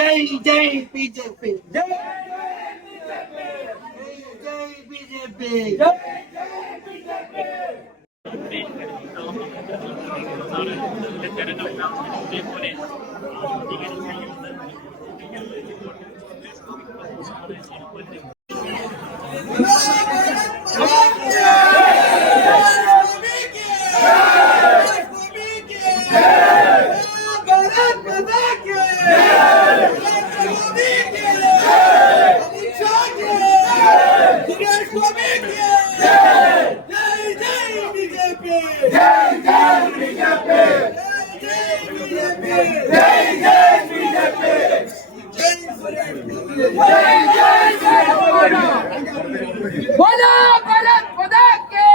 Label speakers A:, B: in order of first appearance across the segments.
A: Jay, Jay, BJP. Jay, Jay, BJP. Jay, Jay, BJP. প্রধান প্রধান প্রধানকে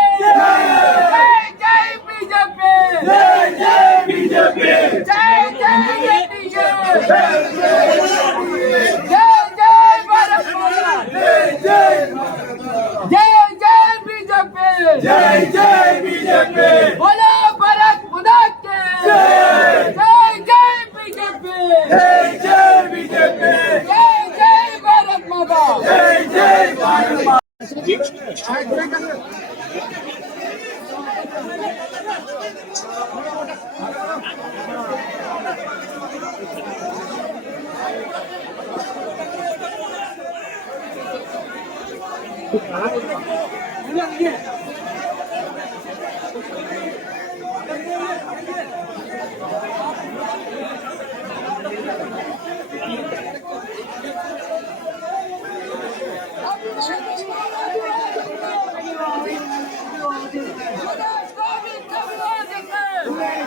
A: Yeah.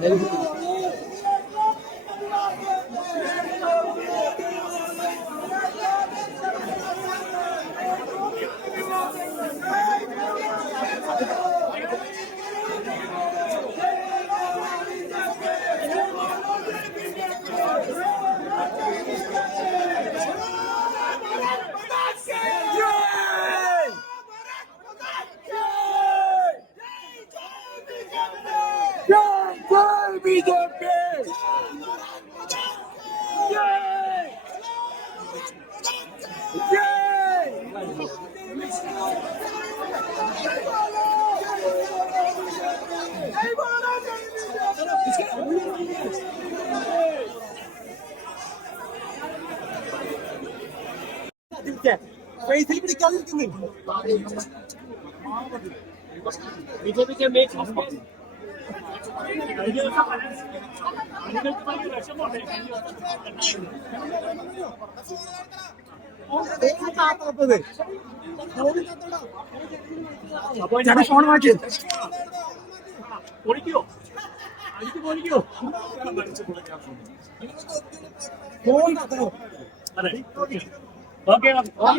A: Elbette.
B: ഫേസിൽ പിടിക്കാതിരിക്കുന്നു
C: ബിജെപിക്ക് മേക്ക് ഹസ്ബൻഡ് കഴിഞ്ഞ ദിവസം അണികൾക്ക് വലിയ വിഷമമുണ്ട് അപ്പൊ
B: ചേട്ടാ ഫോൺ മാറ്റി
C: പൊളിക്കോ അടിച്ച് പൊളിക്കോ
B: ഫോൺ
C: അതെ ഓക്കെ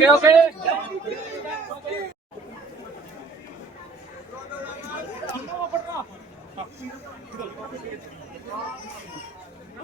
C: ഓക്കെ.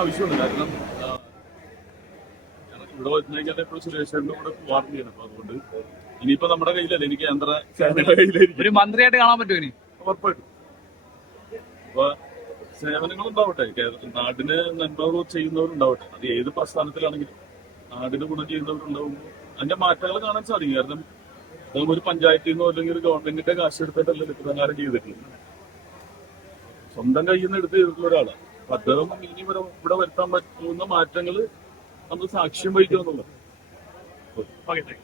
D: ആവശ്യമുണ്ട്. കാരണം ഇവിടെ വരുന്നേക്കാൾ എപ്പോഴും സുരേഷന്റെ കൂടെ പോവാറുണ്ട് ഞാൻ അപ്പൊ അതുകൊണ്ട്. ഇനിയിപ്പോ നമ്മുടെ കയ്യിലല്ല എനിക്ക് കേന്ദ്ര
E: ഒരു മന്ത്രിയായിട്ട് കാണാൻ പറ്റുമോ ഇനി?
D: ഉറപ്പായിട്ടും. അപ്പൊ സേവനങ്ങൾ ഉണ്ടാവട്ടെ. കേരളത്തിൽ നാടിന് നന്മ ചെയ്യുന്നവരുണ്ടാവട്ടെ. അത് ഏത് പ്രസ്ഥാനത്തിലാണെങ്കിലും നാടിന് ഗുണം ചെയ്യുന്നവരുണ്ടാവുമ്പോൾ അതിന്റെ മാറ്റങ്ങൾ കാണാൻ സാധിക്കും. കാരണം ഇതൊന്നും ഒരു പഞ്ചായത്തിൽ നിന്നോ അല്ലെങ്കിൽ ഒരു ഗവൺമെന്റിന്റെ കാശ് എടുത്തിട്ടല്ല ലഭ്യപ്രകാരം ചെയ്തിട്ടുള്ളത്. സ്വന്തം കയ്യിൽ നിന്ന് എടുത്ത് ചെയ്തിട്ടുള്ള ഒരാളാണ്. അദ്ദേഹം ഇനി ഇവിടെ ഇവിടെ വരുത്താൻ പറ്റുന്ന മാറ്റങ്ങൾ നമ്മൾ സാക്ഷ്യം
C: താങ്ക്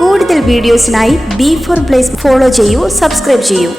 E: കൂടുതൽ വീഡിയോസിനായി ബി ഫോർ പ്ലേസ് ഫോളോ ചെയ്യൂ സബ്സ്ക്രൈബ് ചെയ്യൂ.